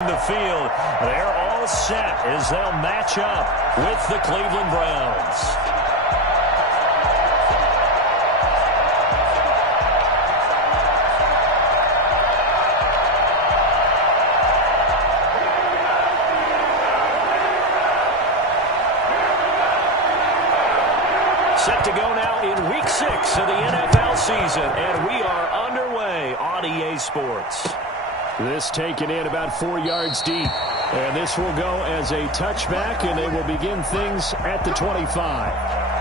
The field, they're all set as they'll match up with the Cleveland Browns. Set to go now in Week 6 of the NFL season, and we are underway on EA Sports. This taken in about 4 yards deep. And this will go as a touchback, and they will begin things at the 25.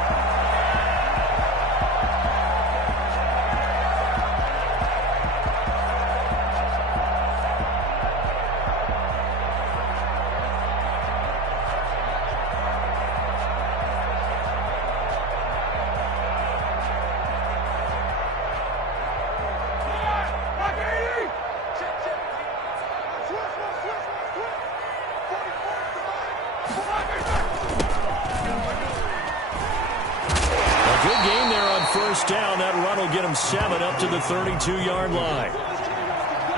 Down. That run will get him 7 up to the 32-yard line.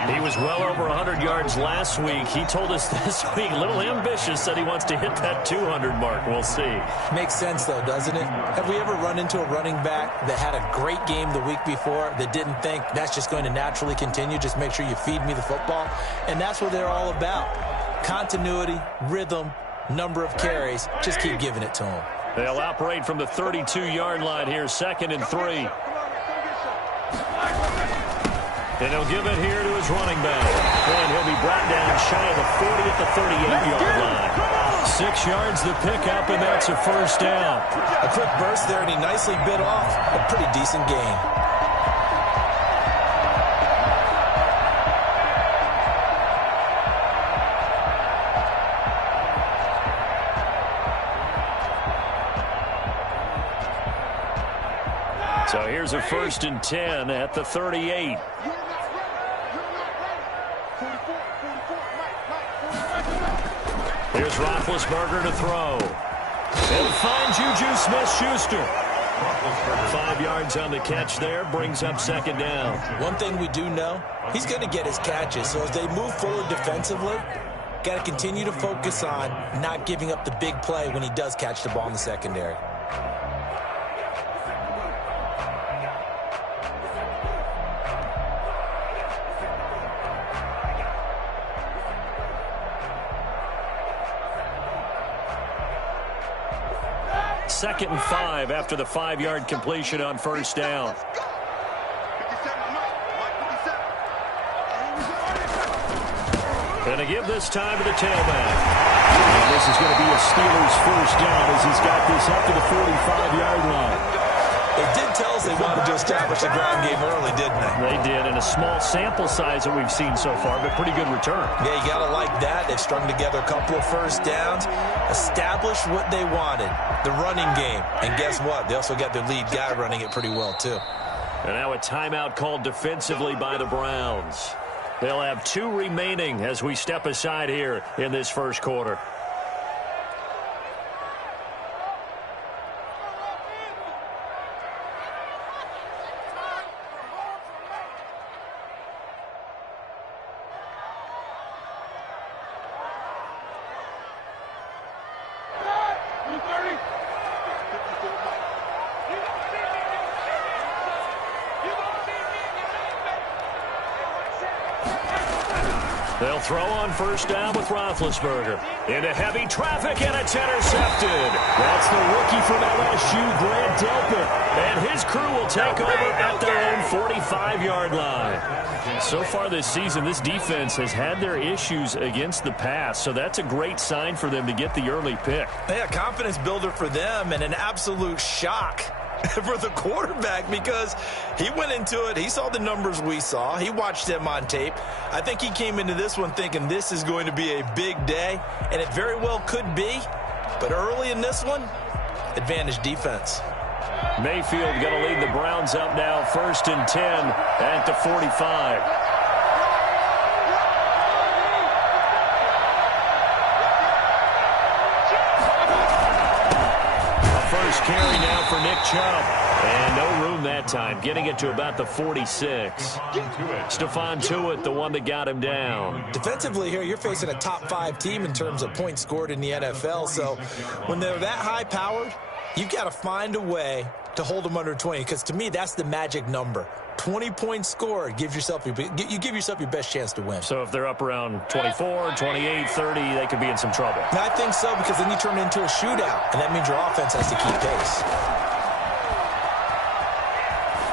He was well over 100 yards last week. He told us this week, a little ambitious, said he wants to hit that 200 mark. We'll see. Makes sense, though, doesn't it? Have we ever run into a running back that had a great game the week before that didn't think that's just going to naturally continue? Just make sure you feed me the football. And that's what they're all about. Continuity, rhythm, number of carries. Just keep giving it to him. They'll operate from the 32-yard line here, 2nd and 3. And he'll give it here to his running back. And he'll be brought down shy of the 40 at the 38-yard line. 6 yards the pickup, and that's a first down. A quick burst there, and he nicely bit off a pretty decent gain. So here's a 1st and 10 at the 38. Here's Roethlisberger to throw. He'll find Juju Smith-Schuster. 5 yards on the catch there, brings up 2nd down. One thing we do know, he's going to get his catches. So as they move forward defensively, got to continue to focus on not giving up the big play when he does catch the ball in the secondary. Second and 5 after the 5-yard completion on first down. Going to give this time to the tailback. And this is going to be a Steelers first down as he's got this up to the 45-yard line. They did tell us they wanted to establish the ground game early, didn't they? They did, in a small sample size that we've seen so far, but pretty good return. Yeah, you got to like that. They've strung together a couple of first downs, established what they wanted, the running game. And guess what? They also got their lead guy running it pretty well, too. And now a timeout called defensively by the Browns. They'll have 2 remaining as we step aside here in this first quarter. They'll throw on first down with Roethlisberger. Into heavy traffic, and it's intercepted. That's the rookie from LSU, Grant Delpit. And his crew will take over at their own 45-yard line. So far this season, this defense has had their issues against the pass, so that's a great sign for them to get the early pick. Yeah, confidence builder for them and an absolute shock for the quarterback because he went into it. He saw the numbers we saw. He watched them on tape. I think he came into this one thinking this is going to be a big day, and it very well could be. But early in this one, advantage defense. Mayfield going to lead the Browns up now, 1st and 10 at the 45. first carry now for Nick Chubb. And no room that time, getting it to about the 46. Stephon Tuitt, the one that got him down. Defensively here, you're facing a top-5 team in terms of points scored in the NFL. So when they're that high-powered, you've got to find a way to hold them under 20, because to me, that's the magic number. 20 points scored, you give yourself your best chance to win. So if they're up around 24, 28, 30, they could be in some trouble. And I think so, because then you turn it into a shootout, and that means your offense has to keep pace.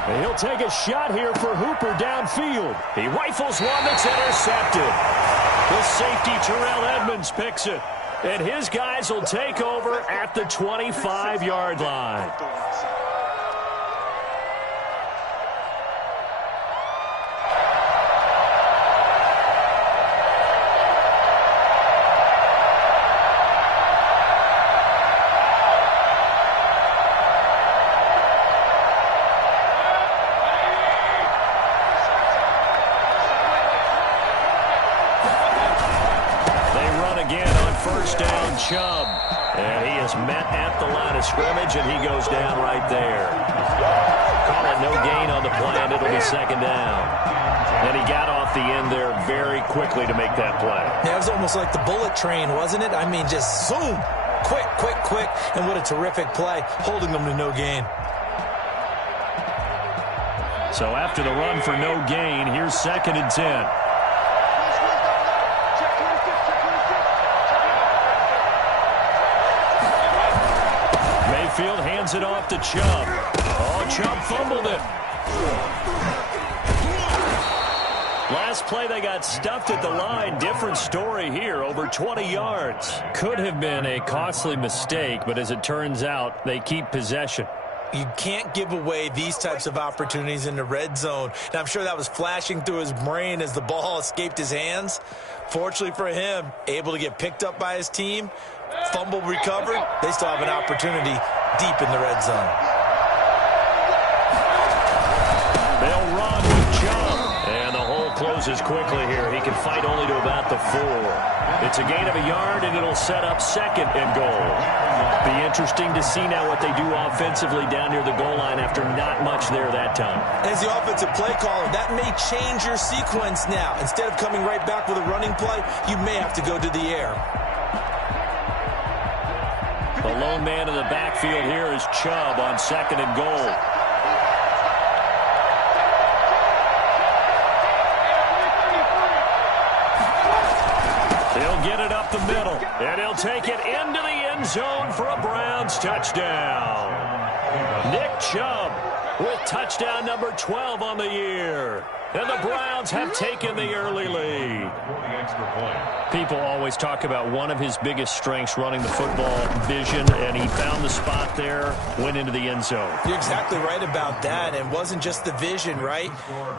And he'll take a shot here for Hooper downfield. He rifles one that's intercepted. The safety, Terrell Edmonds, picks it. And his guys will take over at the 25-yard line. Chubb, and he is met at the line of scrimmage, and he goes down right there. Call it no gain on the play, and it'll be second down. And he got off the end there very quickly to make that play. Yeah, it was almost like the bullet train, wasn't it? I mean, just zoom, quick, quick, quick, and what a terrific play, holding them to no gain. So after the run for no gain, here's 2nd and 10. Field hands it off to Chubb. Oh, Chubb fumbled it. Last play, they got stuffed at the line. Different story here, over 20 yards. Could have been a costly mistake, but as it turns out, they keep possession. You can't give away these types of opportunities in the red zone. And I'm sure that was flashing through his brain as the ball escaped his hands. Fortunately for him, able to get picked up by his team. Fumble recovered. They still have an opportunity deep in the red zone. They'll run with Chubb. And the hole closes quickly here. He can fight only to about the 4. It's a gain of a yard, and it'll set up 2nd and goal. Be interesting to see now what they do offensively down near the goal line after not much there that time. As the offensive play caller, that may change your sequence now. Instead of coming right back with a running play, you may have to go to the air. The lone man in the backfield here is Chubb on 2nd and goal. He'll get it up the middle, and he'll take it into the end zone for a Browns touchdown. Nick Chubb with touchdown number 12 on the year. And the Browns have taken the early lead. People always talk about one of his biggest strengths, running the football, vision, and he found the spot there, went into the end zone. You're exactly right about that. And it wasn't just the vision, right?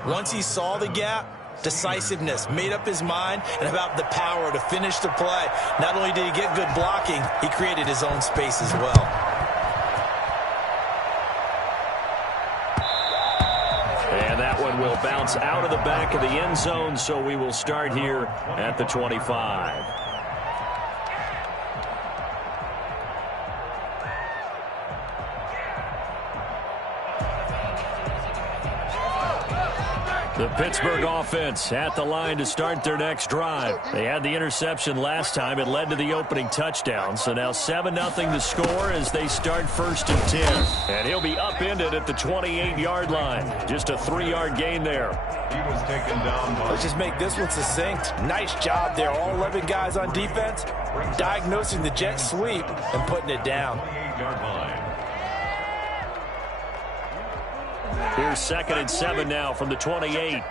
Once he saw the gap, decisiveness, made up his mind, and about the power to finish the play. Not only did he get good blocking, he created his own space as well. Will bounce out of the back of the end zone, so we will start here at the 25. The Pittsburgh offense at the line to start their next drive. They had the interception last time. It led to the opening touchdown. So now 7-0 the score as they start 1st and 10. And he'll be upended at the 28-yard line. Just a 3-yard gain there. He was taken down. Let's just make this one succinct. Nice job there. All 11 guys on defense diagnosing the jet sweep and putting it down. Here's 2nd and 7 now from the 28.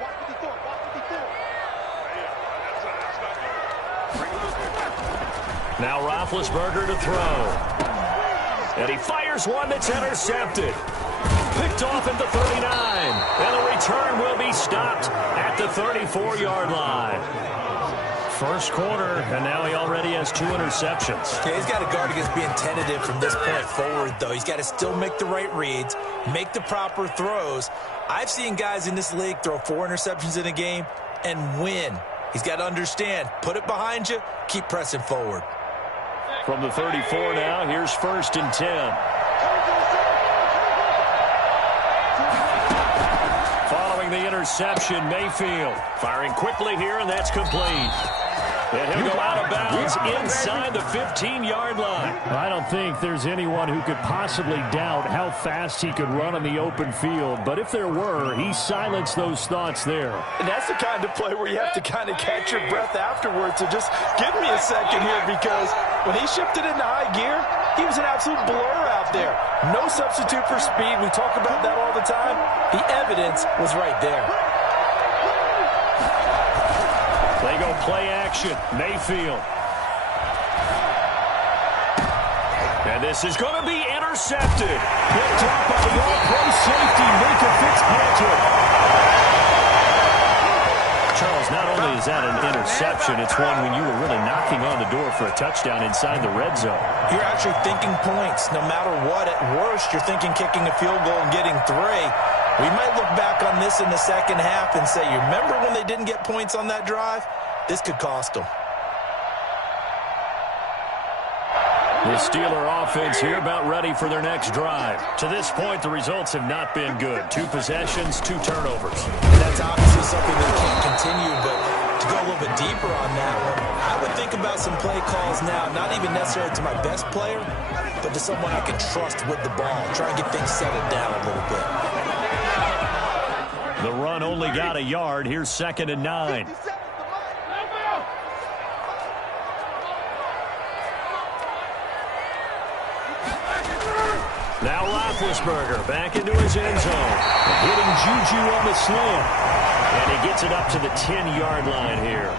Now Roethlisberger to throw. And he fires one that's intercepted. Picked off at the 39. And the return will be stopped at the 34-yard line. First quarter, and now he already has 2 interceptions. Yeah, he's got to guard against being tentative from this point forward, though. He's got to still make the right reads, make the proper throws. I've seen guys in this league throw 4 interceptions in a game and win. He's got to understand, put it behind you, keep pressing forward. From the 34 now, here's 1st and 10. Following the interception, Mayfield firing quickly here, and that's complete. And he'll go out of bounds inside the 15-yard line. I don't think there's anyone who could possibly doubt how fast he could run on the open field. But if there were, he silenced those thoughts there. And that's the kind of play where you have to kind of catch your breath afterwards. So just give me a second here, because when he shifted into high gear, he was an absolute blur out there. No substitute for speed. We talk about that all the time. The evidence was right there. They go play action. Mayfield. And this is going to be intercepted. Picked up by the all-pro safety, Minka Fitzpatrick. Charles, not only is that an interception, it's one when you were really knocking on the door for a touchdown inside the red zone. You're actually thinking points. No matter what, at worst, you're thinking kicking a field goal and getting 3. We might look back on this in the second half and say, you remember when they didn't get points on that drive? This could cost them. The Steeler offense here about ready for their next drive. To this point, the results have not been good. 2 possessions, 2 turnovers. That's obviously something that can't continue, but to go a little bit deeper on that one, I would think about some play calls now, not even necessarily to my best player, but to someone I can trust with the ball. Try and get things settled down a little bit. The run only got a yard. Here's 2nd and 9. Now Roethlisberger back into his end zone. Hitting Juju on the slant. And he gets it up to the 10-yard line here.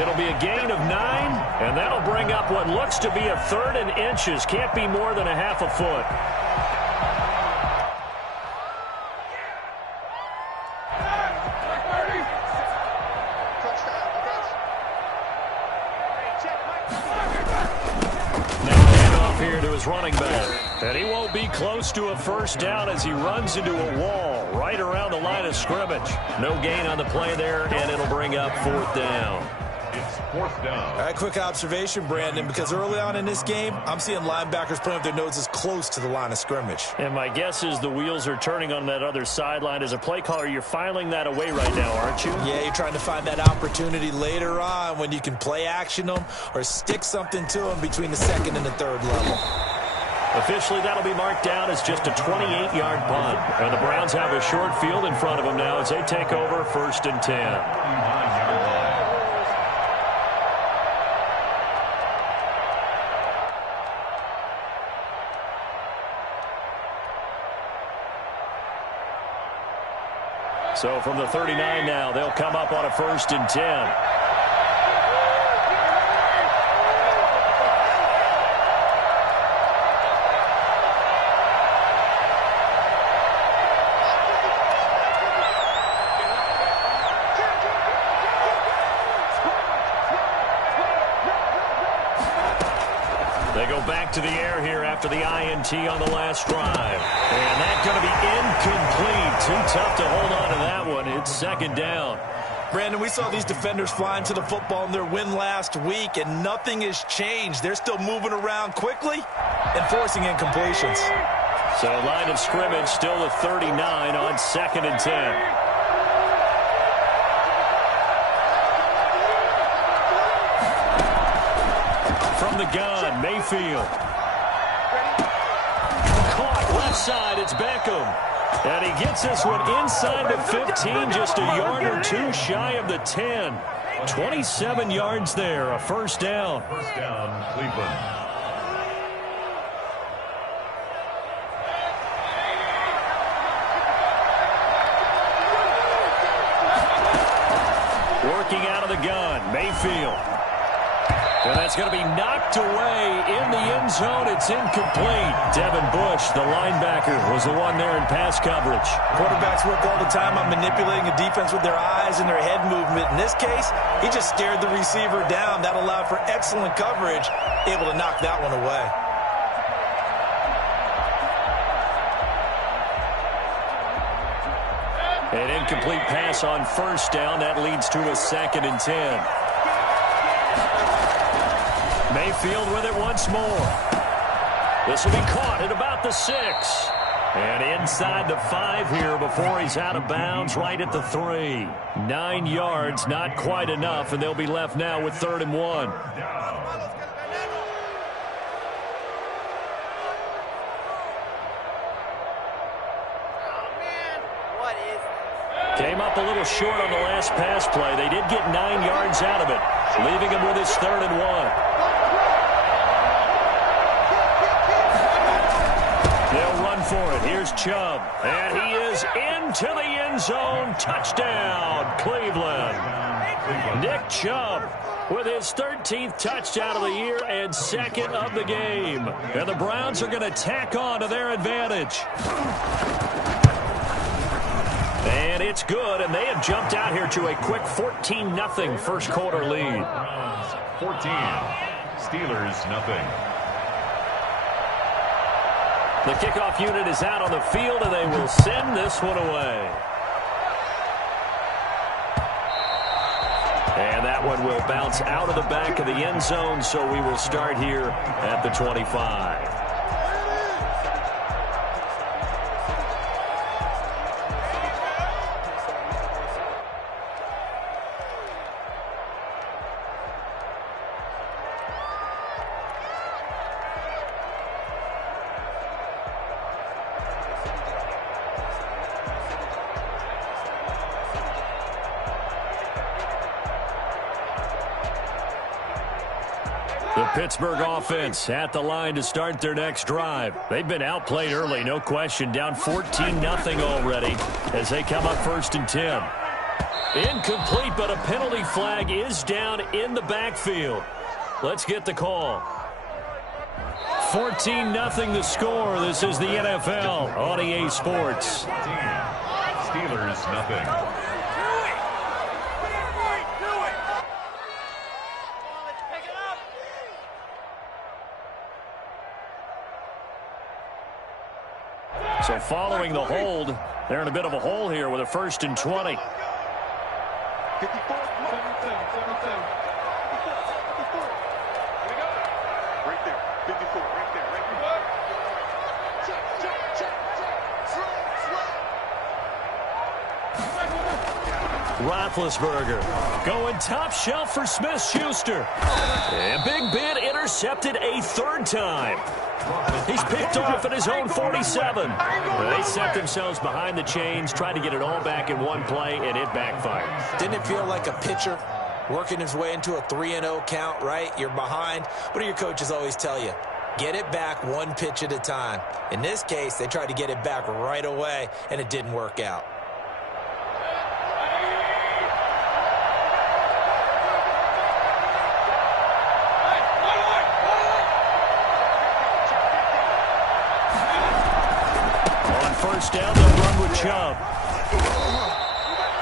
It'll be a gain of 9, and that'll bring up what looks to be a 3rd and inches. Can't be more than a half a foot. Running back. And he won't be close to a first down as he runs into a wall right around the line of scrimmage. No gain on the play there, and it'll bring up 4th down. It's 4th down. All right, quick observation, Brandon, because early on in this game, I'm seeing linebackers playing with their noses close to the line of scrimmage. And my guess is the wheels are turning on that other sideline. As a play caller, you're filing that away right now, aren't you? Yeah, you're trying to find that opportunity later on when you can play action them or stick something to them between the 2nd and the 3rd level. Officially, that'll be marked down as just a 28-yard punt. And the Browns have a short field in front of them now as they take over 1st and 10. So from the 39 now, they'll come up on a 1st and 10. Back to the air here after the INT on the last drive. And that's going to be incomplete. Too tough to hold on to that one. It's 2nd down. Brandon, we saw these defenders flying to the football in their win last week, and nothing has changed. They're still moving around quickly and forcing incompletions. So line of scrimmage still the 39 on 2nd and 10. From the gun, Mayfield. Caught left side, it's Beckham. And he gets this one inside the 15, just a yard or 2 shy of the 10. 27 yards there, a 1st down. 1st down, Cleveland. Working out of the gun, Mayfield. And that's going to be knocked away in the end zone. It's incomplete. Devin Bush, the linebacker, was the one there in pass coverage. Quarterbacks work all the time on manipulating a defense with their eyes and their head movement. In this case, he just stared the receiver down. That allowed for excellent coverage, able to knock that one away. An incomplete pass on 1st down. That leads to a 2nd and 10. Mayfield with it once more. This will be caught at about the 6. And inside the 5 here before he's out of bounds, right at the 3. 9 yards, not quite enough, and they'll be left now with 3rd and 1. Came up a little short on the last pass play. They did get 9 yards out of it, leaving him with his 3rd and 1. They'll run for it. Here's Chubb. And he is into the end zone. Touchdown, Cleveland. Nick Chubb with his 13th touchdown of the year and 2nd of the game. And the Browns are going to tack on to their advantage. And it's good, and they have jumped out here to a quick 14-0 first quarter lead. 14, Steelers nothing. The kickoff unit is out on the field, and they will send this one away. And that one will bounce out of the back of the end zone, so we will start here at the 25. Pittsburgh offense at the line to start their next drive. They've been outplayed early, no question. Down 14-0 already as they come up 1st and 10. Incomplete, but a penalty flag is down in the backfield. Let's get the call. 14-0 the score. This is the NFL on EA Sports. Steelers nothing. So following the hold, they're in a bit of a hole here with a 1st and 20. 54, 77. Right there. 54, right there. Roethlisberger going top shelf for Smith-Schuster. And Big Ben intercepted a 3rd time. He's picked off at his own 47. They set themselves behind the chains, trying to get it all back in one play, and it backfired. Didn't it feel like a pitcher working his way into a 3-0 count, right? You're behind. What do your coaches always tell you? Get it back one pitch at a time. In this case, they tried to get it back right away, and it didn't work out. First down, they'll run with Chubb.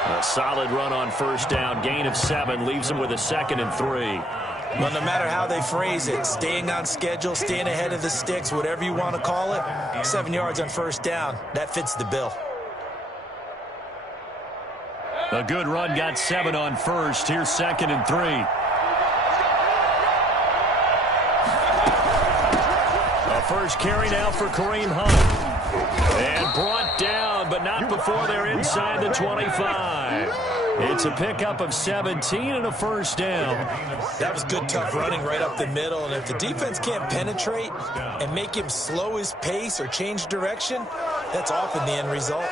A solid run on first down. Gain of 7 leaves them with a 2nd and 3. Well, no matter how they phrase it, staying on schedule, staying ahead of the sticks, whatever you want to call it, 7 yards on first down, that fits the bill. A good run got 7 on first. Here's 2nd and 3. A first carry now for Kareem Hunt. And brought down, but not before they're inside the 25. It's a pickup of 17 and a first down. That was good, tough running right up the middle. And if the defense can't penetrate and make him slow his pace or change direction, that's often the end result.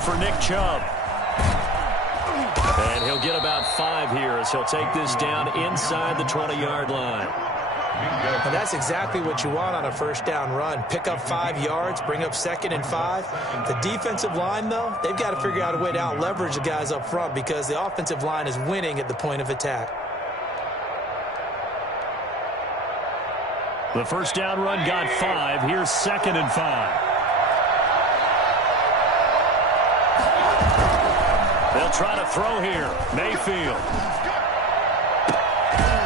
For Nick Chubb. And he'll get about 5 here as he'll take this down inside the 20-yard line. And that's exactly what you want on a first down run. Pick up 5 yards, bring up 2nd and 5. The defensive line, though, they've got to figure out a way to out-leverage the guys up front because the offensive line is winning at the point of attack. The first down run got 5. Here's 2nd and 5. They'll try to throw here. Mayfield.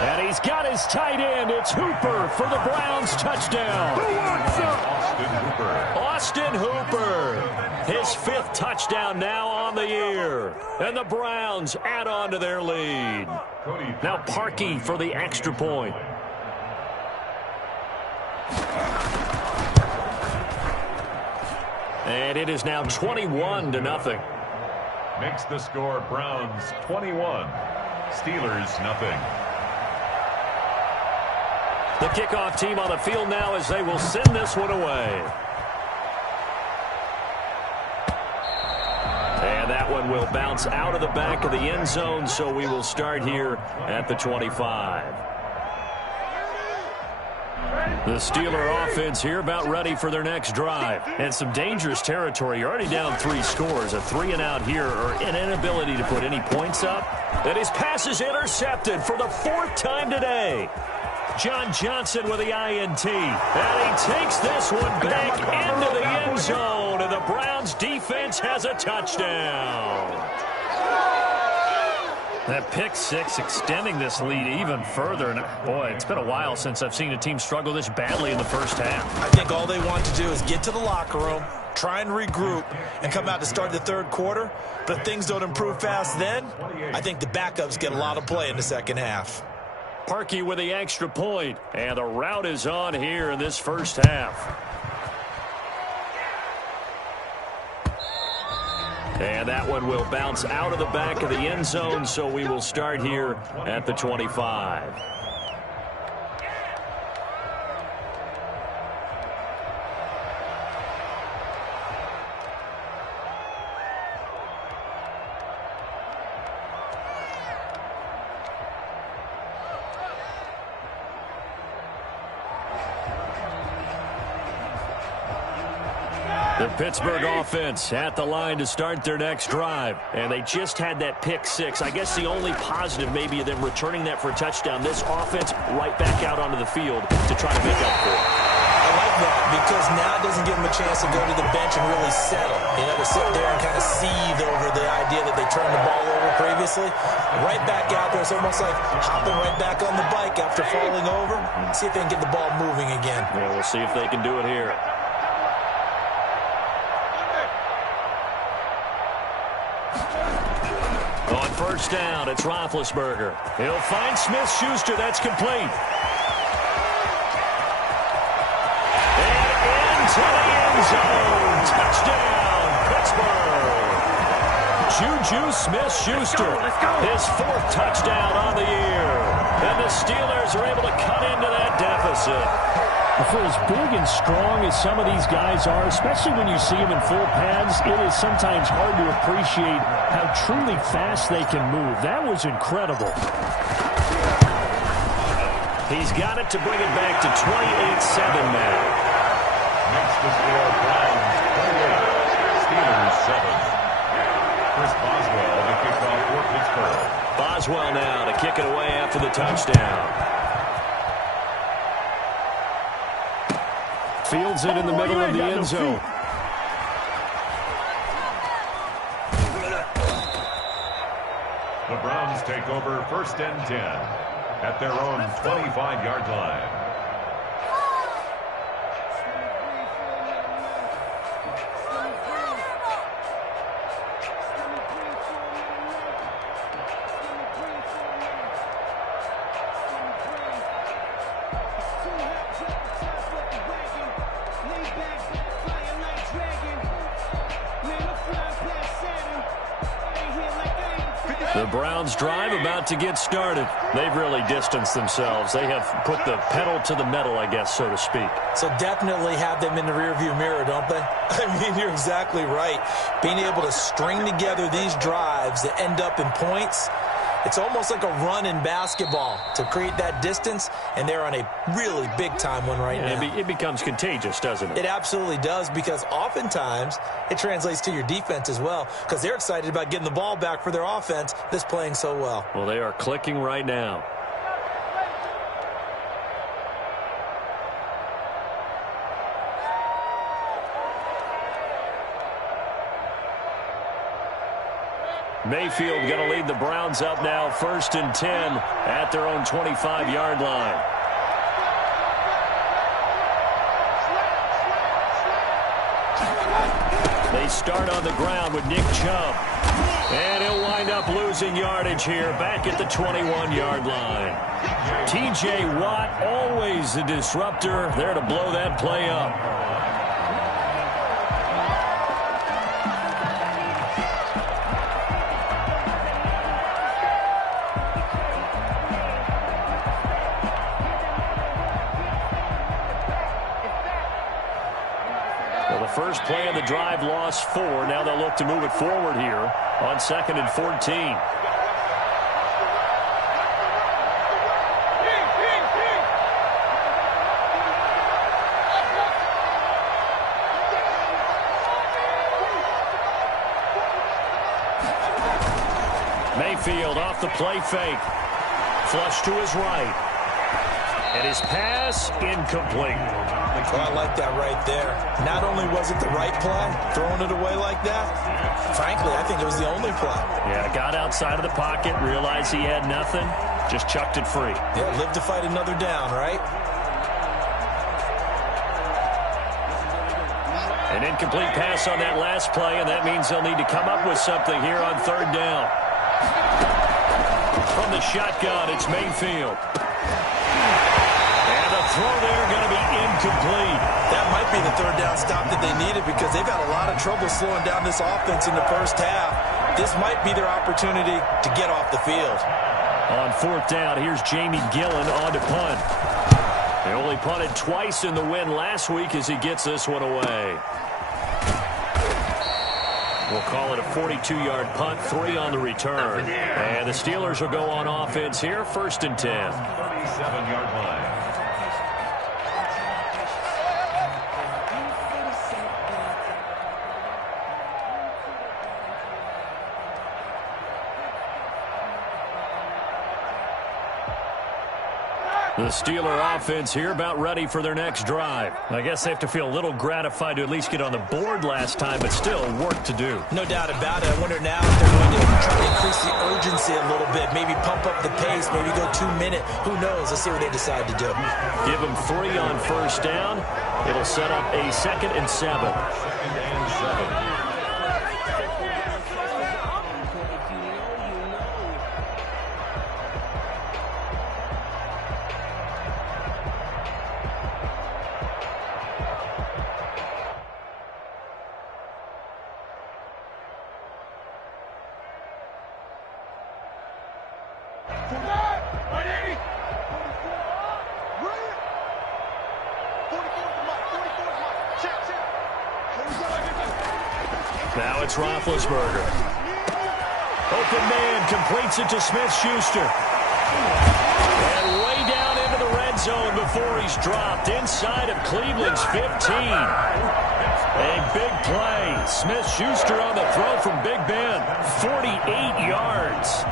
And he's got his tight end. It's Hooper for the Browns touchdown. Austin Hooper. Austin Hooper. His 5th touchdown now on the year. And the Browns add on to their lead. Now Parkey for the extra point. And it is now 21-0. Makes the score Browns 21, Steelers nothing. The kickoff team on the field now as they will send this one away. And that one will bounce out of the back of the end zone, so we will start here at the 25. The Steeler offense here about ready for their next drive. And some dangerous territory. You're already down 3 scores. A 3-and-out here or an inability to put any points up. And his pass is intercepted for the 4th time today. John Johnson with the INT. And he takes this one back into the end zone. And the Browns defense has a touchdown. That pick 6 extending this lead even further. And boy, it's been a while since I've seen a team struggle this badly in the first half. I think all they want to do is get to the locker room, try and regroup, and come out to start the 3rd quarter. But if things don't improve fast then, I think the backups get a lot of play in the second half. Parkey with the extra point. And the route is on here in this first half. And that one will bounce out of the back of the end zone, so we will start here at the 25. The Pittsburgh offense at the line to start their next drive. And they just had that pick 6. I guess the only positive maybe of them returning that for a touchdown. This offense right back out onto the field to try to make up for it. I like that because now it doesn't give them a chance to go to the bench and really settle. You know, to sit there and kind of seethe over the idea that they turned the ball over previously. Right back out there. It's almost like hopping right back on the bike after falling over. See if they can get the ball moving again. Yeah, we'll see if they can do it here. On first down, it's Roethlisberger. He'll find Smith-Schuster. That's complete. And into the end zone. Touchdown, Pittsburgh. Juju Smith-Schuster. His 4th touchdown on the year. And the Steelers are able to cut into that deficit. For as big and strong as some of these guys are, especially when you see them in full pads, it is sometimes hard to appreciate how truly fast they can move. That was incredible. He's got it to bring it back to 28-7 now. Makes the score Browns 28, Steelers 7. Chris Boswell to kick off for Pittsburgh. Boswell now to kick it away after the touchdown. Fields it in the middle of the end zone. The Browns take over 1st and 10 at their own 25-yard line. The Browns drive about to get started. They've really distanced themselves. They have put the pedal to the metal, I guess, so to speak. So definitely have them in the rearview mirror, don't they? I mean, you're exactly right. Being able to string together these drives that end up in points, it's almost like a run in basketball to create that distance, and they're on a really big-time one right now. It becomes contagious, doesn't it? It absolutely does, because oftentimes it translates to your defense as well, because they're excited about getting the ball back for their offense that's playing so well. Well, they are clicking right now. Mayfield going to lead the Browns up now 1st and 10 at their own 25-yard line. They start on the ground with Nick Chubb. And he'll wind up losing yardage here back at the 21-yard line. T.J. Watt, always the disruptor, there to blow that play up. First play of the drive, lost 4. Now they'll look to move it forward here on 2nd and 14. Mayfield off the play fake. Flush to his right. And his pass incomplete. Oh, I like that right there. Not only was it the right play, throwing it away like that, frankly, I think it was the only play. Yeah, got outside of the pocket, realized he had nothing, just chucked it free. Yeah, live to fight another down, right? An incomplete pass on that last play, and that means they'll need to come up with something here on 3rd down. From the shotgun, it's Mayfield. And the throw there going to be incomplete. That might be the 3rd down stop that they needed because they've had a lot of trouble slowing down this offense in the first half. This might be their opportunity to get off the field. On 4th down, here's Jamie Gillen on to punt. They only punted twice in the win last week as he gets this one away. We'll call it a 42-yard punt, 3 on the return. And the Steelers will go on offense here, 1st and 10. 37-yard line. The Steeler offense here about ready for their next drive. I guess they have to feel a little gratified to at least get on the board last time, but still work to do. No doubt about it. I wonder now if they're going to try to increase the urgency a little bit, maybe pump up the pace, maybe go 2 minute. Who knows? Let's see what they decide to do. Give them 3 on 1st down. It'll set up a 2nd and 7. 2nd and 7. Now it's Roethlisberger. Open man completes it to Smith-Schuster. And way down into the red zone before he's dropped inside of Cleveland's 15. A big play. Smith-Schuster on the throw from Big Ben. 48 yards.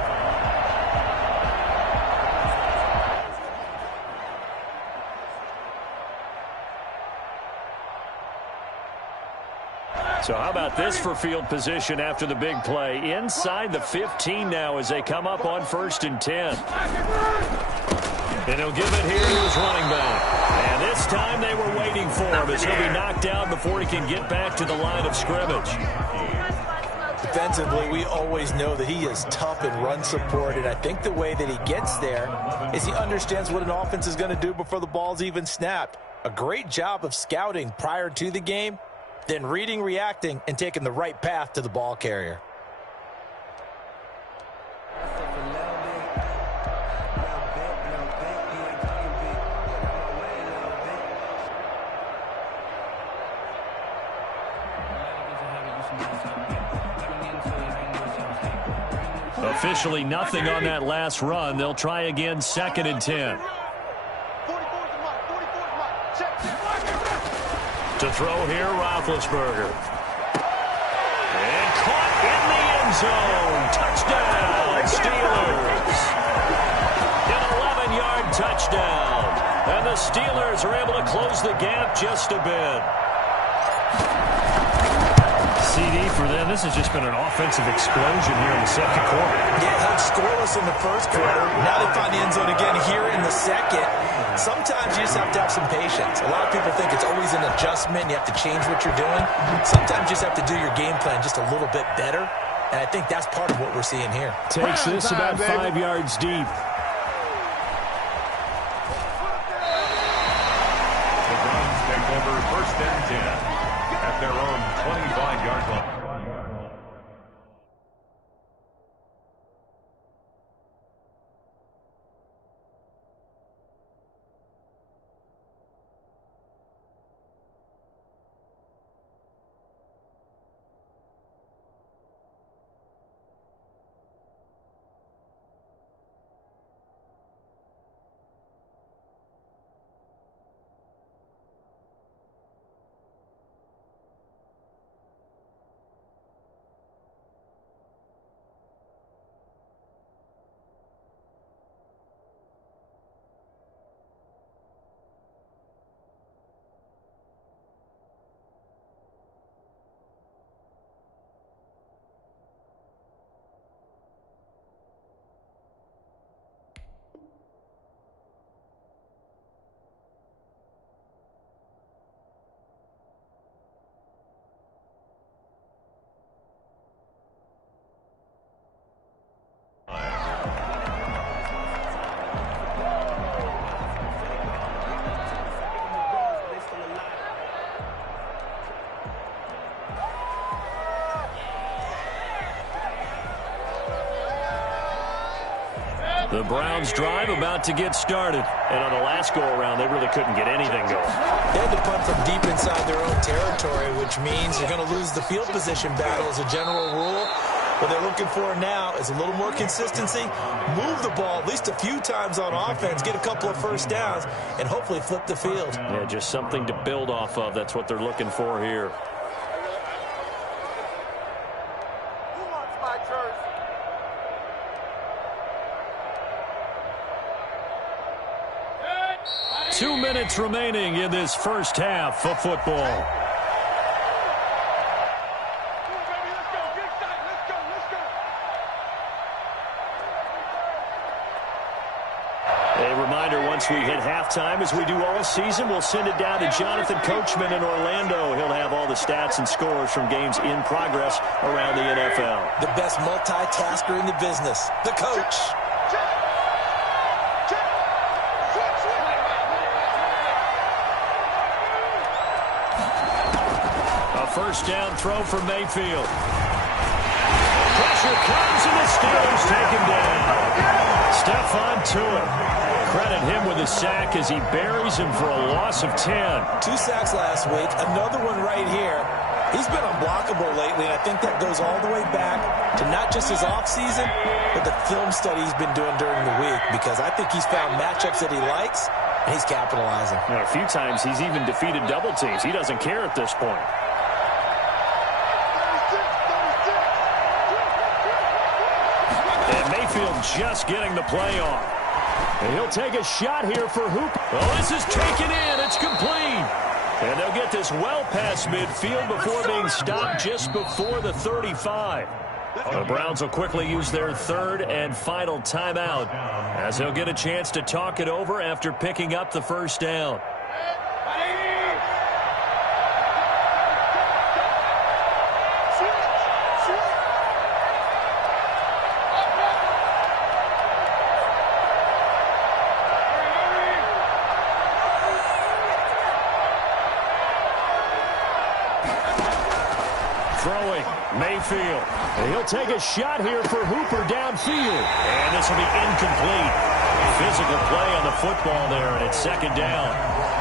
So how about this for field position after the big play? Inside the 15 now as they come up on 1st and 10. And he'll give it here to his running back. And this time they were waiting for him as he'll be knocked down before he can get back to the line of scrimmage. Defensively, we always know that he is tough in run support, and I think the way that he gets there is he understands what an offense is going to do before the ball's even snapped. A great job of scouting prior to the game, then reading, reacting, and taking the right path to the ball carrier. Officially nothing on that last run. They'll try again, 2nd and 10. To throw here, Roethlisberger. And caught in the end zone. Touchdown, Steelers. An 11-yard touchdown. And the Steelers are able to close the gap just a bit. CD for them. This has just been an offensive explosion here in the second quarter. Yeah, held scoreless in the first quarter. Now they find the end zone again here in the second. Sometimes you just have to have some patience. A lot of people think it's always an adjustment. You have to change what you're doing. Sometimes you just have to do your game plan just a little bit better. And I think that's part of what we're seeing here. Takes this about 5 yards deep. The Browns take over 1st and 10 at their own 25-yard line. The Browns drive about to get started. And on the last go-around, they really couldn't get anything going. They had to punt from deep inside their own territory, which means you're going to lose the field position battle as a general rule. What they're looking for now is a little more consistency, move the ball at least a few times on offense, get a couple of first downs, and hopefully flip the field. Yeah, just something to build off of. That's what they're looking for here. Who wants my jersey? 2 minutes remaining in this first half of football. A reminder, once we hit halftime, as we do all season, we'll send it down to Jonathan Coachman in Orlando. He'll have all the stats and scores from games in progress around the NFL. The best multitasker in the business, the coach. First down throw for Mayfield. Pressure comes and the Steelers take him down. Stephon Tuitt. Credit him with a sack as he buries him for a loss of 10. 2 sacks last week, another one right here. He's been unblockable lately, and I think that goes all the way back to not just his offseason, but the film study he's been doing during the week, because I think he's found matchups that he likes, and he's capitalizing. Now, a few times he's even defeated double teams. He doesn't care at this point. Just getting the play on. And he'll take a shot here for Hooper. Well, this is taken in. It's complete. And they'll get this well past midfield before being stopped just before the 35. The Browns will quickly use their third and final timeout as they'll get a chance to talk it over after picking up the first down. Mayfield. And he'll take a shot here for Hooper downfield. And this will be incomplete. Physical play on the football there, and it's second down.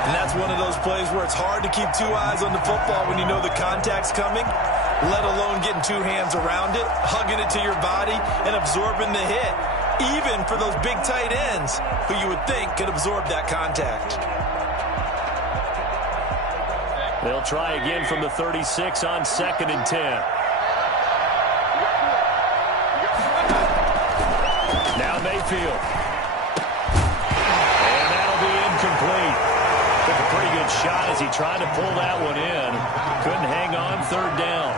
And that's one of those plays where it's hard to keep 2 eyes on the football when you know the contact's coming, let alone getting 2 hands around it, hugging it to your body, and absorbing the hit, even for those big tight ends who you would think could absorb that contact. They'll try again from the 36 on 2nd and 10. Now Mayfield. And that'll be incomplete. Took a pretty good shot as he tried to pull that one in. Couldn't hang on, 3rd down.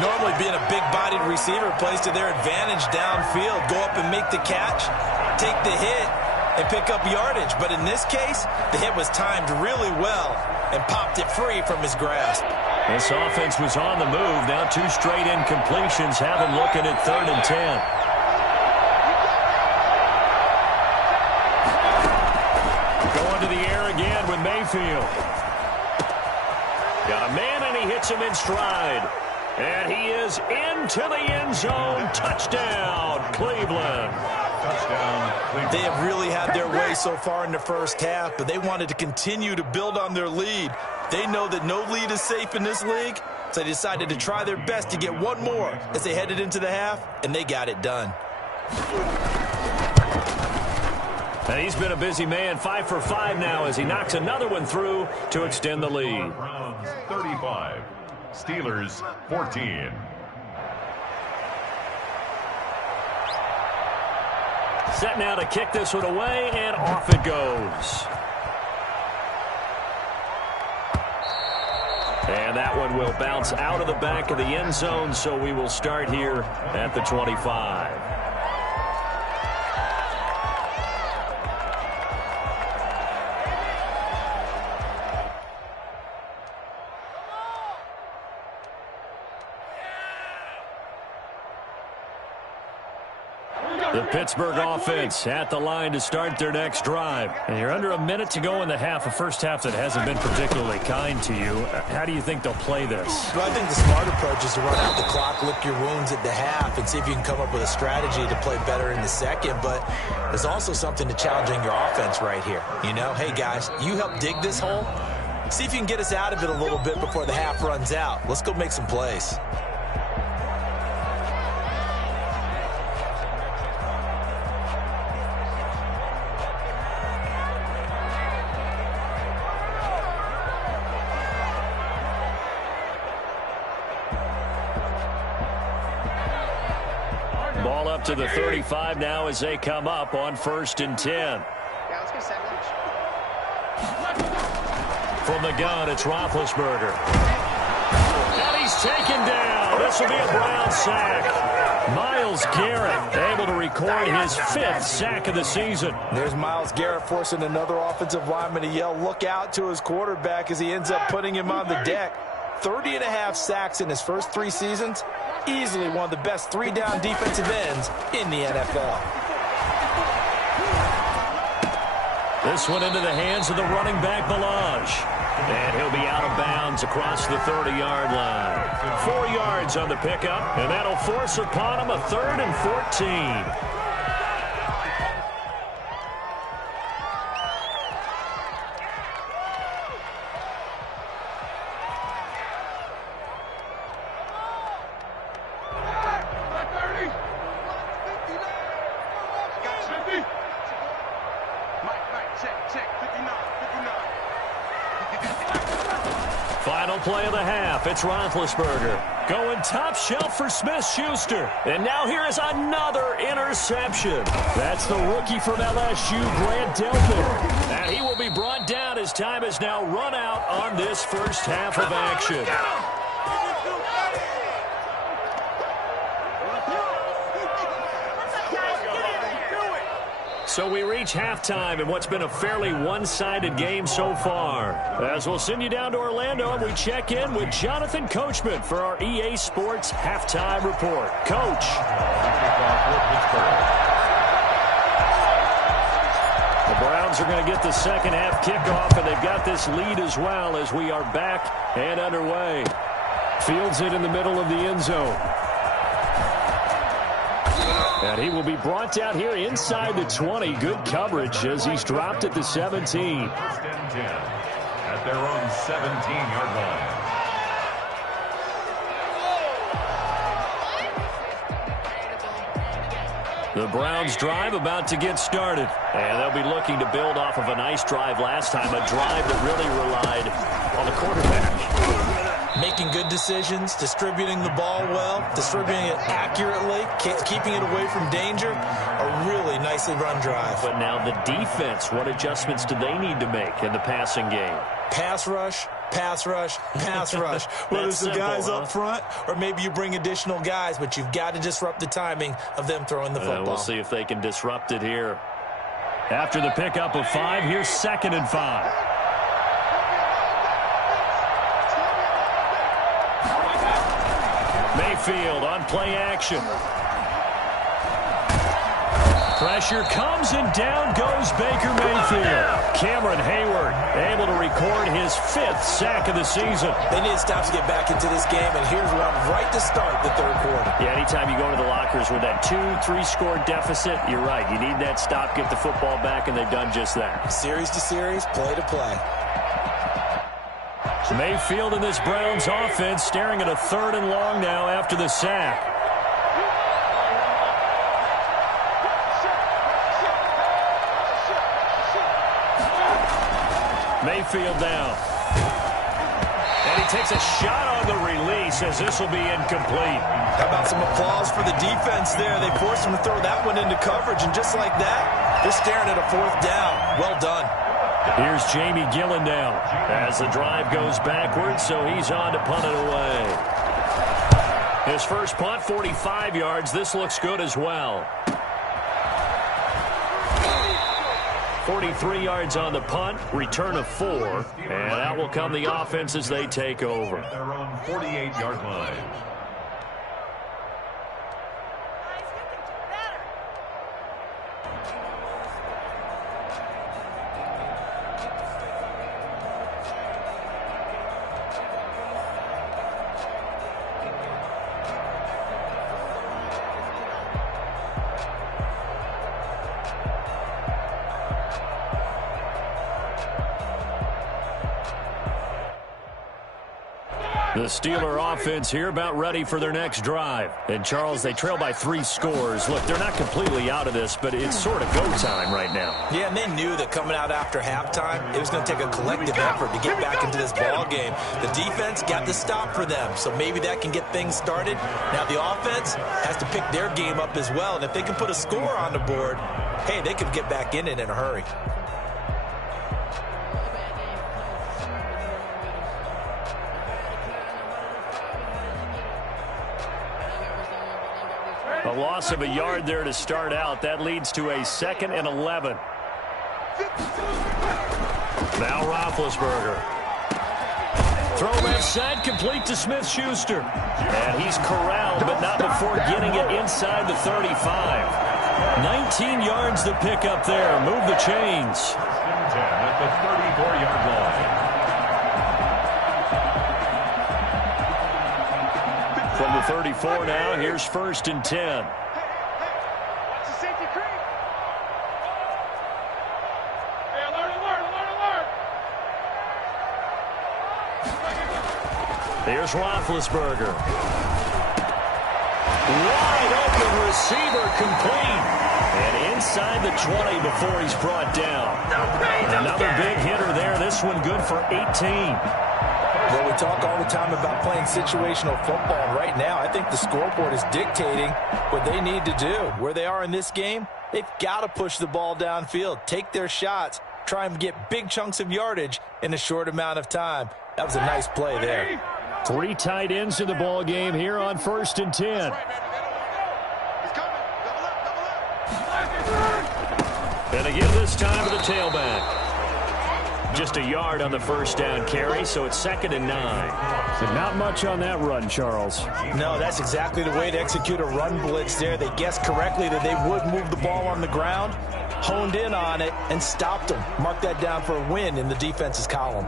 Normally being a big-bodied receiver plays to their advantage downfield. Go up and make the catch, take the hit, and pick up yardage. But in this case, the hit was timed really well and popped it free from his grasp. This offense was on the move. Now 2 straight incompletions have him looking at 3rd and 10. Going to the air again with Mayfield. Got a man, and he hits him in stride. And he is into the end zone. Touchdown, Cleveland. They have really had their way so far in the first half, but they wanted to continue to build on their lead. They know that no lead is safe in this league, so they decided to try their best to get one more as they headed into the half, and they got it done. And he's been a busy man, 5 for 5 now as he knocks another one through to extend the lead. Browns 35, Steelers 14. Set now to kick this one away, and off it goes. And that one will bounce out of the back of the end zone, so we will start here at the 25. The Pittsburgh offense at the line to start their next drive. And you're under a minute to go in the half, a first half that hasn't been particularly kind to you. How do you think they'll play this? Well, I think the smart approach is to run out the clock, lick your wounds at the half, and see if you can come up with a strategy to play better in the second. But there's also something to challenging your offense right here. You know, hey, guys, you help dig this hole. See if you can get us out of it a little bit before the half runs out. Let's go make some plays. Ball up to the 35 now as they come up on 1st and 10. Yeah, let's get sandwich. From the gun, it's Roethlisberger. And he's taken down. This will be a Brown sack. Myles Garrett able to record his 5th sack of the season. There's Myles Garrett forcing another offensive lineman to yell, look out, to his quarterback as he ends up putting him on the deck. 30.5 sacks in his first 3 seasons. Easily one of the best 3-down defensive ends in the NFL. This one into the hands of the running back, Melange. And he'll be out of bounds across the 30-yard line. 4 yards on the pickup, and that'll force upon him a 3rd and 14. Final play of the half. It's Roethlisberger going top shelf for Smith-Schuster. And now here is another interception. That's the rookie from LSU, Grant Delpit. And he will be brought down as time has now run out on this first half of action. So we reach halftime in what's been a fairly one-sided game so far. As we'll send you down to Orlando, and we check in with Jonathan Coachman for our EA Sports Halftime Report. Coach. The Browns are going to get the second half kickoff, and they've got this lead as well as we are back and underway. Fields it in the middle of the end zone. And he will be brought down here inside the 20. Good coverage as he's dropped at the 17. 1st and 10 at their own 17-yard line. The Browns drive about to get started. And they'll be looking to build off of a nice drive last time, a drive that really relied on the quarterback. making good decisions, distributing the ball well, distributing it accurately, keeping it away from danger. A really nicely run drive. But now the defense, what adjustments do they need to make in the passing game? Pass rush, pass rush, pass rush. Whether it's the guys up front or maybe you bring additional guys, but you've got to disrupt the timing of them throwing the football. We'll see if they can disrupt it here. After the pickup of 5, here's 2nd and 5. Mayfield on play action. Pressure comes and down goes Baker Mayfield. Cameron Hayward able to record his 5th sack of the season. They need to stop to get back into this game, and here's one right to start the 3rd quarter. Yeah, anytime you go to the lockers with that 2-3 score deficit, you're right. You need that stop, get the football back, and they've done just that. Series to series, play to play. Mayfield in this Browns offense staring at a 3rd and long now after the sack. Mayfield down. And he takes a shot on the release as this will be incomplete. How about some applause for the defense there? They forced him to throw that one into coverage, and just like that, they're staring at a 4th down. Well done. Here's Jamie Gillen now as the drive goes backwards, so he's on to punt it away. His first punt, 45 yards. This looks good as well. 43 yards on the punt, return of 4, and that will come the offense as they take over. Their own 48-yard line. The Steeler offense here about ready for their next drive. And, Charles, they trail by 3 scores. Look, they're not completely out of this, but it's sort of go time right now. Yeah, and they knew that coming out after halftime, it was going to take a collective effort to get back into this ball game. The defense got the stop for them, so maybe that can get things started. Now the offense has to pick their game up as well, and if they can put a score on the board, hey, they could get back in it in a hurry. A loss of a yard there to start out. That leads to a 2nd and 11. Now Roethlisberger. Throw left side, complete to Smith-Schuster. And he's corralled, but not before getting it inside the 35. 19 yards to pick up there. Move the chains. 10 at the 34-yard line. From the 34 now, here's 1st and 10. Here's Roethlisberger. Wide open receiver complete. And inside the 20 before he's brought down. Another big hitter there. This one good for 18. Well, we talk all the time about playing situational football. Right now, I think the scoreboard is dictating what they need to do. Where they are in this game, they've got to push the ball downfield, take their shots, try and get big chunks of yardage in a short amount of time. That was a nice play there. 3 tight ends in the ball game here on 1st and 10. And again this time with the tailback. Just a yard on the 1st down carry, so it's 2nd and 9. So not much on that run, Charles. No, that's exactly the way to execute a run blitz there. They guessed correctly that they would move the ball on the ground, honed in on it, and stopped them. Mark that down for a win in the defense's column.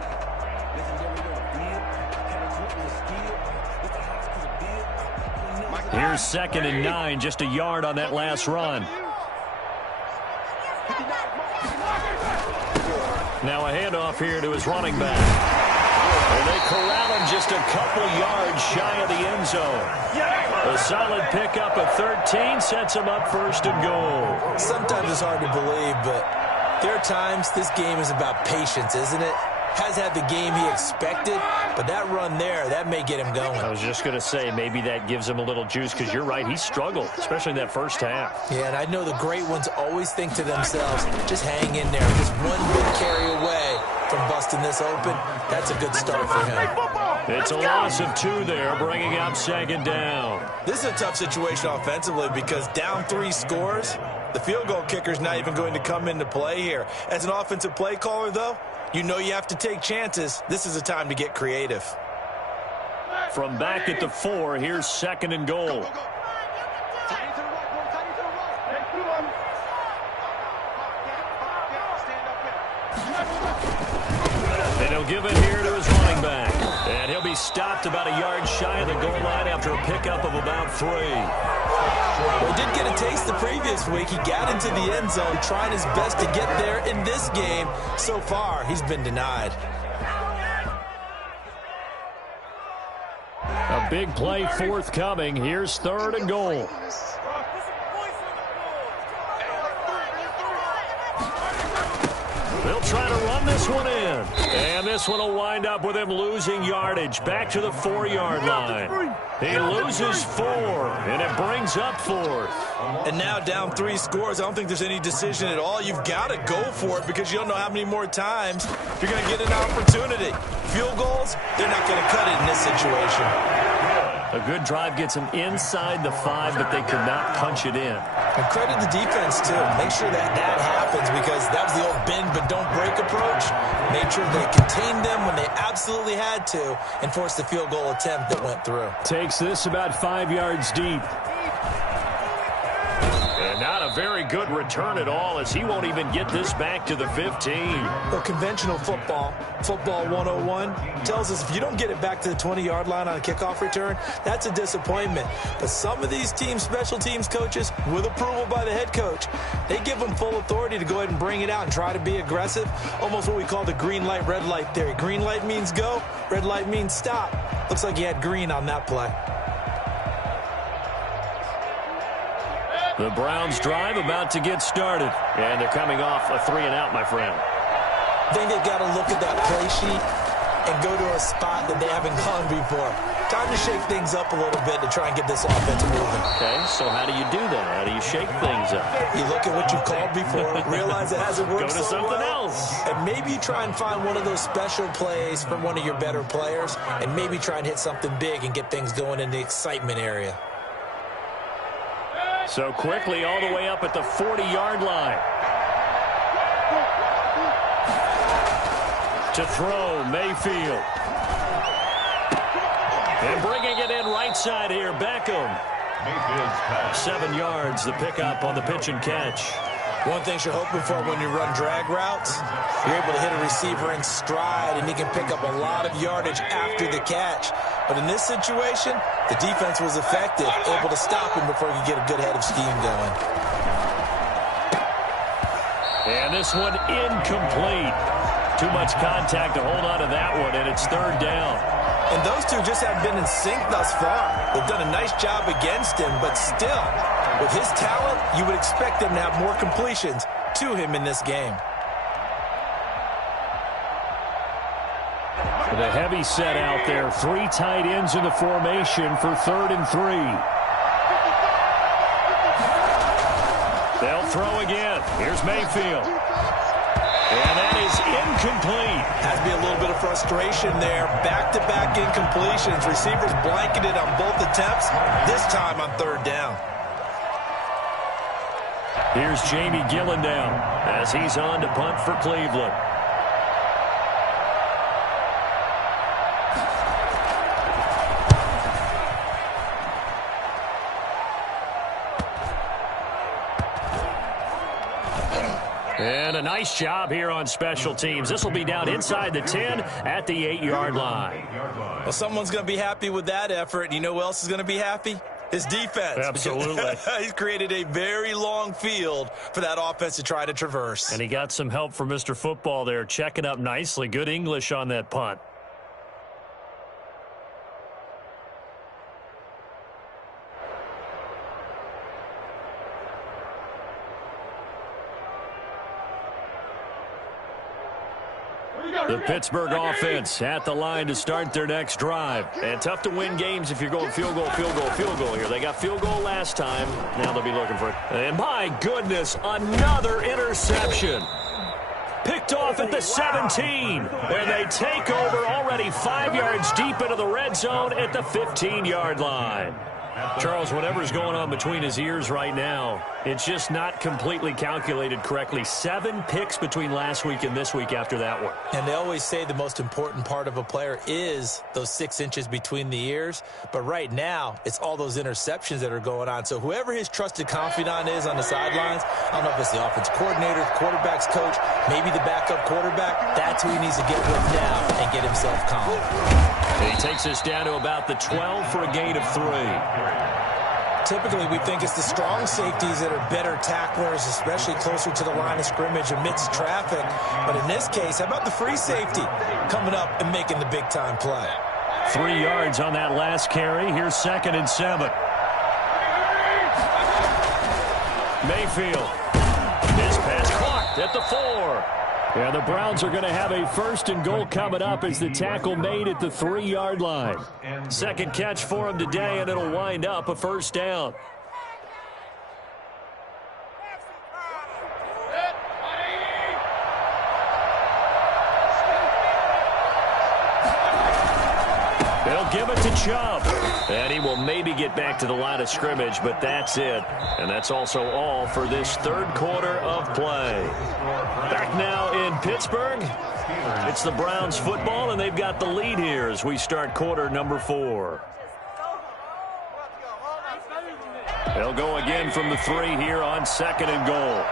Here's 2nd and 9, just a yard on that last run. Now a handoff here to his running back. And they corral him just a couple yards shy of the end zone. A solid pickup of 13 sets him up 1st and goal. Sometimes it's hard to believe, but there are times this game is about patience, isn't it? has had the game he expected, but that run there, that may get him going. I was just going to say, maybe that gives him a little juice, because you're right, he struggled, especially in that first half. Yeah, and I know the great ones always think to themselves, just hang in there, just one big carry away from busting this open. That's a good start for him. It's a loss of 2 there, bringing up second down. This is a tough situation offensively because down 3 scores, the field goal kicker's not even going to come into play here. As an offensive play caller, though, you know you have to take chances. This is a time to get creative. From back at the 4, here's second and goal. And he'll give it here to his running back. And he'll be stopped about a yard shy of the goal line after a pickup of about 3. Well, he did get a taste the previous week. He got into the end zone trying his best to get there in this game. So far, he's been denied. A big play forthcoming. Here's third and goal. They'll try to run this one in. And this one will wind up with him losing yardage. Back to the 4-yard line. He loses 4, and it brings up 4th. And now down 3 scores. I don't think there's any decision at all. You've got to go for it because you don't know how many more times you're going to get an opportunity. Field goals, they're not going to cut it in this situation. A good drive gets them inside the 5, but they could not punch it in. And credit the defense, too. Make sure that happens because that was the old bend but don't break approach. Made sure they contained them when they absolutely had to and forced the field goal attempt that went through. Takes this about 5 yards deep. And not a very good return at all, as he won't even get this back to the 15. Well, conventional football 101, tells us if you don't get it back to the 20-yard line on a kickoff return, that's a disappointment. But some of these teams, special teams coaches, with approval by the head coach, they give them full authority to go ahead and bring it out and try to be aggressive. Almost what we call the green light, red light theory. Green light means go, red light means stop. Looks like he had green on that play. The Browns drive about to get started. And they're coming off a 3-and-out, my friend. I think they've got to look at that play sheet and go to a spot that they haven't gone before. Time to shake things up a little bit to try and get this offense moving. Okay, so how do you do that? How do you shake things up? You look at what you've called before, realize it hasn't worked Go to so something well, else. and maybe try and find one of those special plays from one of your better players, and maybe try and hit something big and get things going in the excitement area. So quickly all the way up at the 40-yard line. To throw, Mayfield. And bringing it in right side here, Beckham. 7 yards, the pickup on the pitch and catch. One thing you're hoping for when you run drag routes, you're able to hit a receiver in stride, and he can pick up a lot of yardage after the catch. But in this situation, the defense was effective, able to stop him before he could get a good head of steam going. And this one incomplete. Too much contact to hold on to that one, and it's third down. And those two just haven't been in sync thus far. They've done a nice job against him, but still, with his talent, you would expect them to have more completions to him in this game. With a heavy set out there, 3 tight ends in the formation for 3rd and 3. They'll throw again. Here's Mayfield. And that is incomplete. Has to be a little bit of frustration there. Back-to-back incompletions. Receivers blanketed on both attempts, this time on 3rd down. Here's Jamie Gillendown as he's on to punt for Cleveland. And a nice job here on special teams. This will be down inside the 10 at the 8-yard line. Well, someone's going to be happy with that effort. You know who else is going to be happy? His defense. Absolutely. He's created a very long field for that offense to try to traverse. And he got some help from Mr. Football there, checking up nicely. Good English on that punt. The Pittsburgh offense at the line to start their next drive. And tough to win games if you're going field goal, field goal, field goal here. They got field goal last time. Now they'll be looking for it. And my goodness, another interception. Picked off at the 17. And they take over already 5 yards deep into the red zone at the 15-yard line. Charles, whatever's going on between his ears right now, it's just not completely calculated correctly. 7 picks between last week and this week after that one. And they always say the most important part of a player is those 6 inches between the ears. But right now, it's all those interceptions that are going on. So whoever his trusted confidant is on the sidelines, I don't know if it's the offense coordinator, the quarterback's coach, maybe the backup quarterback, that's who he needs to get with now and get himself calm. And he takes us down to about the 12 for a gain of 3. Typically, we think it's the strong safeties that are better tacklers, especially closer to the line of scrimmage amidst traffic. But in this case, how about the free safety coming up and making the big-time play? 3 yards on that last carry. Here's 2nd and 7. Mayfield. His pass clocked at the 4. And the Browns are going to have a 1st and goal coming up as the tackle made at the 3-yard line. Second catch for him today, and it'll wind up a 1st down. They'll give it to Chubb. And he will maybe get back to the line of scrimmage, but that's it. And that's also all for this 3rd quarter of play. Back now in Pittsburgh, it's the Browns football, and they've got the lead here as we start quarter number 4. They'll go again from the 3 here on 2nd and goal.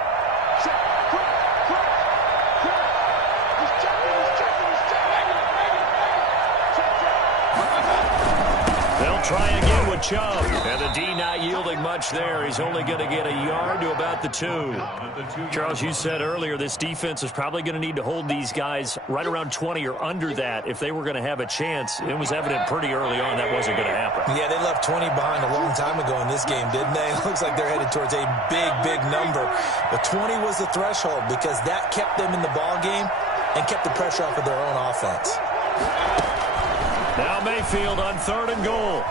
Try again with Chubb. And the D not yielding much there. He's only going to get a yard to about the 2. Charles, you said earlier this defense is probably going to need to hold these guys right around 20 or under that if they were going to have a chance. It was evident pretty early on that wasn't going to happen. Yeah, they left 20 behind a long time ago in this game, didn't they? It looks like they're headed towards a big, big number. But 20 was the threshold because that kept them in the ball game and kept the pressure off of their own offense. Now Mayfield on 3rd and goal.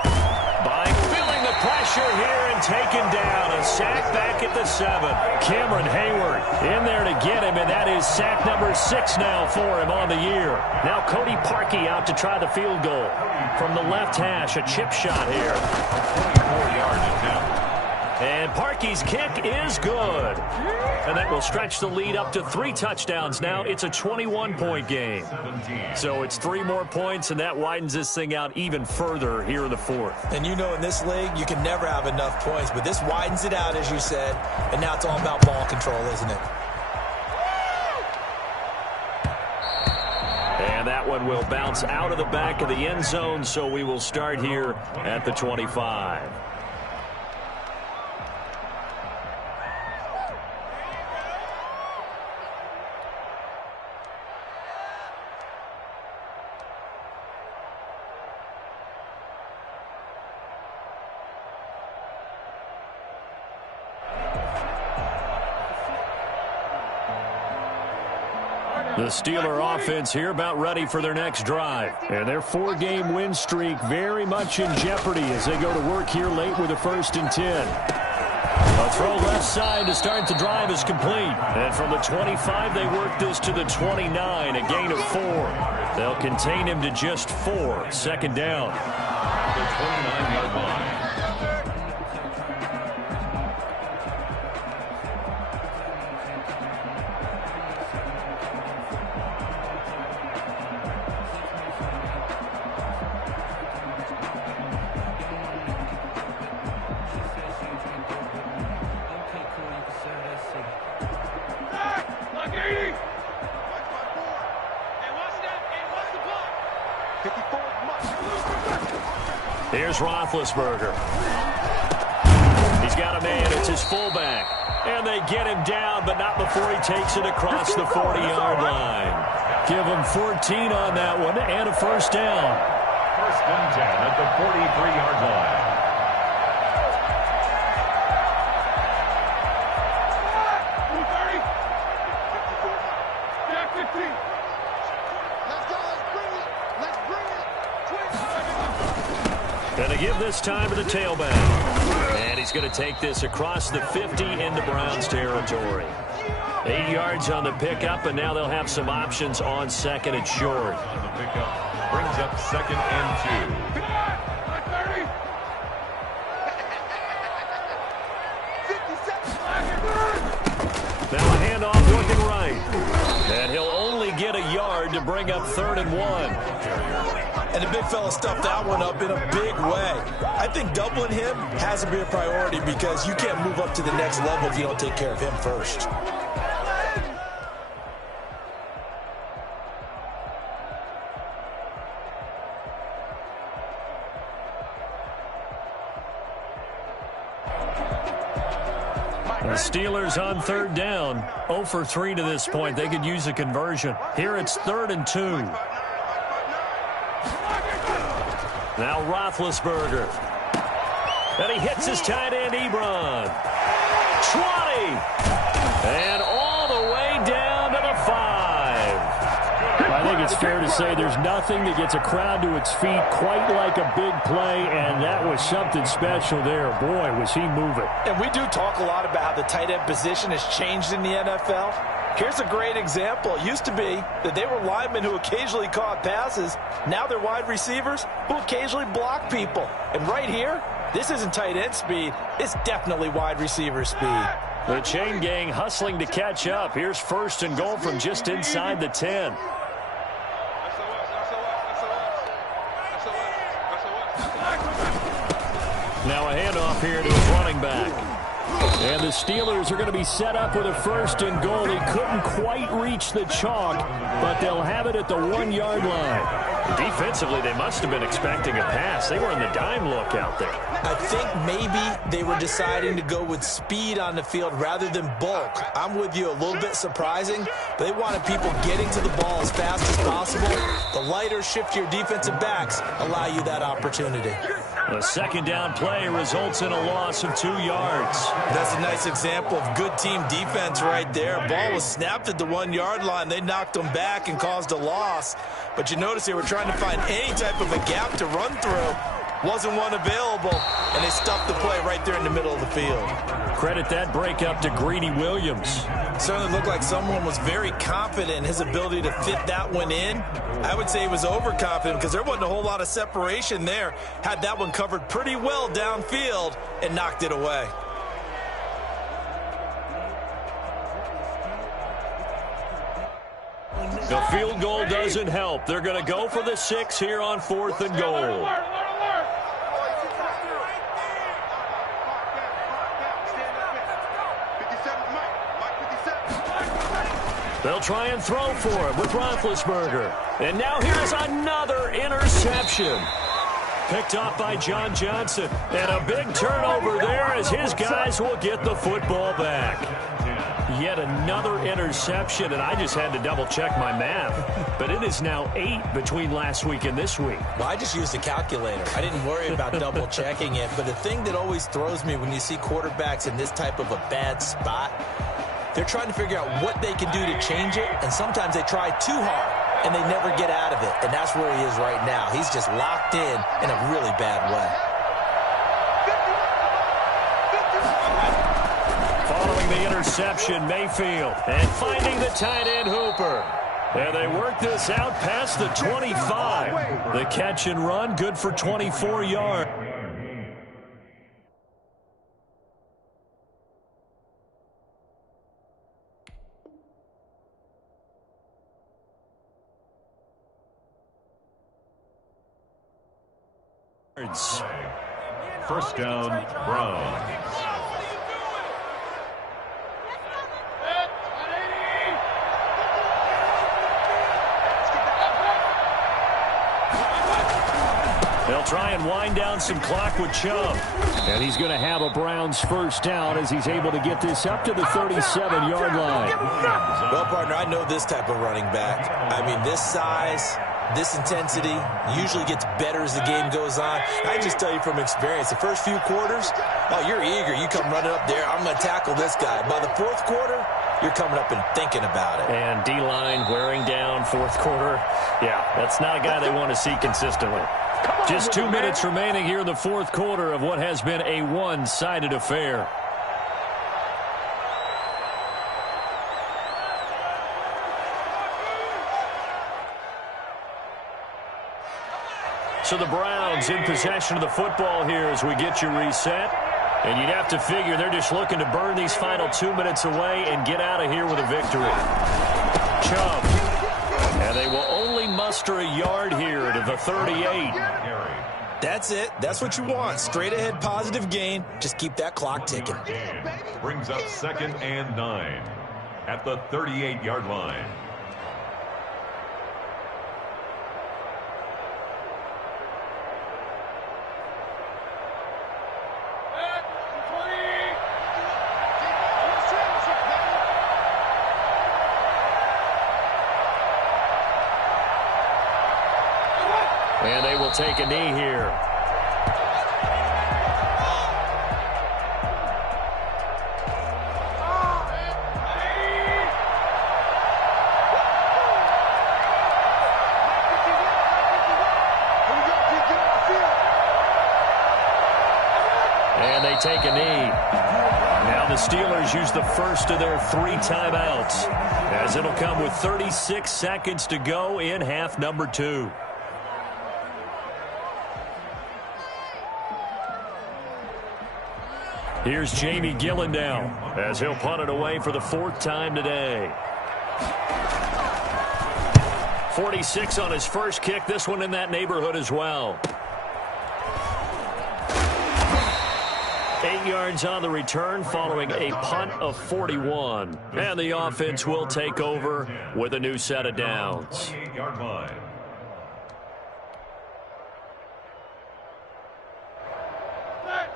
By feeling the pressure here and taken down. A sack back at the 7. Cameron Hayward in there to get him, and that is sack number 6 now for him on the year. Now Cody Parkey out to try the field goal. From the left hash, a chip shot here. 24-yard attempt. And Parkey's kick is good. And that will stretch the lead up to 3 touchdowns now. It's a 21-point game. So it's 3 more points, and that widens this thing out even further here in the 4th. And you know in this league, you can never have enough points, but this widens it out, as you said, and now it's all about ball control, isn't it? And that one will bounce out of the back of the end zone, so we will start here at the 25. The Steeler offense here about ready for their next drive. And their 4-game win streak very much in jeopardy as they go to work here late with a 1st and 10. A throw left side to start the drive is complete. And from the 25, they work this to the 29, a gain of 4. They'll contain him to just 4, 2nd down. The 29-yard line. Here's Roethlisberger. He's got a man. It's his fullback. And they get him down, but not before he takes it across the 40-yard line. Give him 14 on that one and a 1st down. 1st and 10 at the 43-yard line. Going to give this time to the tailback. And he's going to take this across the 50 into Browns territory. 8 yards on the pickup, and now they'll have some options on second and short. On the pickup brings up 2nd and 2. Now a handoff working right. And he'll only get a yard to bring up 3rd and 1. And the big fella stuffed that one up in a big way. I think doubling him has to be a priority because you can't move up to the next level if you don't take care of him first. The Steelers on 3rd down. 0 for 3 to this point. They could use a conversion. Here it's 3rd and 2. Now Roethlisberger. And he hits his tight end, Ebron. 20. And all the way down to the 5. I think it's fair to say there's nothing that gets a crowd to its feet quite like a big play, and that was something special there. Boy, was he moving. And we do talk a lot about how the tight end position has changed in the NFL. Here's a great example. It used to be that they were linemen who occasionally caught passes. Now they're wide receivers who occasionally block people. And right here, this isn't tight end speed. It's definitely wide receiver speed. The chain gang hustling to catch up. Here's 1st and goal from just inside the 10. Now a handoff here to his running back. And the Steelers are going to be set up with a 1st and goal. They couldn't quite reach the chalk, but they'll have it at the 1-yard line. Defensively, they must have been expecting a pass. They were in the dime look out there. I think maybe they were deciding to go with speed on the field rather than bulk. I'm with you, a little bit surprising, but they wanted people getting to the ball as fast as possible. The lighter, shiftier defensive backs allow you that opportunity. The 2nd down play results in a loss of 2 yards. That's a nice example of good team defense right there. Ball was snapped at the 1-yard line. They knocked them back and caused a loss. But you notice they were trying to find any type of a gap to run through. Wasn't one available, and they stuffed the play right there in the middle of the field. Credit that breakup to Greedy Williams. Certainly looked like someone was very confident in his ability to fit that one in. I would say he was overconfident because there wasn't a whole lot of separation there. Had that one covered pretty well downfield and knocked it away. The field goal doesn't help. They're going to go for the 6 here on 4th and goal. They'll try and throw for him with Roethlisberger. And now here's another interception. Picked off by John Johnson. And a big turnover there as his guys will get the football back. Yet another interception, and I just had to double-check my math. But it is now 8 between last week and this week. Well, I just used a calculator. I didn't worry about double-checking it. But the thing that always throws me when you see quarterbacks in this type of a bad spot, they're trying to figure out what they can do to change it, and sometimes they try too hard, and they never get out of it. And that's where he is right now. He's just locked in a really bad way. Following the interception, Mayfield, and finding the tight end Hooper. And they work this out past the 25. The catch and run, good for 24 yards. First down, Browns. They'll try and wind down some clock with Chubb. And he's going to have a Browns first down as he's able to get this up to the 37-yard line. Well, partner, I know this type of running back. I mean, this size, this intensity usually gets better as the game goes on. I just tell you from experience, the first few quarters, oh, you're eager. You come running up there, I'm going to tackle this guy. By the fourth quarter, you're coming up and thinking about it. And D-line wearing down fourth quarter. Yeah, that's not a guy they want to see consistently. Just 2 minutes remaining here in the fourth quarter of what has been a one-sided affair. So the Browns in possession of the football here as we get you reset. And you'd have to figure they're just looking to burn these final 2 minutes away and get out of here with a victory. Chubb. And they will only muster a yard here to the 38. That's it. That's what you want. Straight ahead positive gain. Just keep that clock ticking. Brings up 2nd and 9 at the 38-yard line. And they will take a knee here. And they take a knee. Now the Steelers use the first of their 3 timeouts, as it'll come with 36 seconds to go in half number 2. Here's Jamie Gillen now, as he'll punt it away for the 4th time today. 46 on his first kick. This one in that neighborhood as well. 8 yards on the return following a punt of 41. And the offense will take over with a new set of downs. 28-yard line.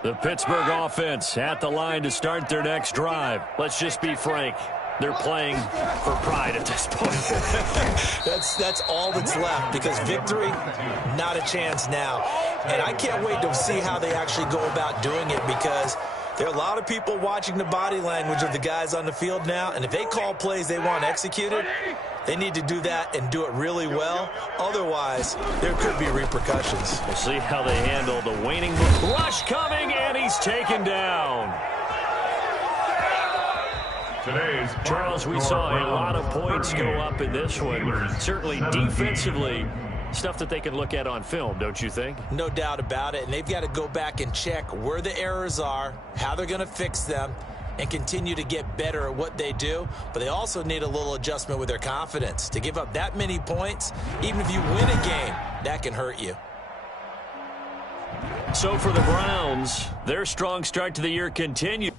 The Pittsburgh offense at the line to start their next drive. Let's just be frank. They're playing for pride at this point. That's all that's left, because victory, not a chance now. And I can't wait to see how they actually go about doing it, because there are a lot of people watching the body language of the guys on the field now, and if they call plays they want executed, they need to do that and do it really well. Otherwise, there could be repercussions. We'll see how they handle the waning rush coming, and he's taken down. Charles, we saw a lot of points go up in this one. Certainly defensively, stuff that they can look at on film, don't you think? No doubt about it, and they've got to go back and check where the errors are, how they're going to fix them, and continue to get better at what they do. But they also need a little adjustment with their confidence. To give up that many points, even if you win a game, that can hurt you. So for the Browns, their strong start to the year continues.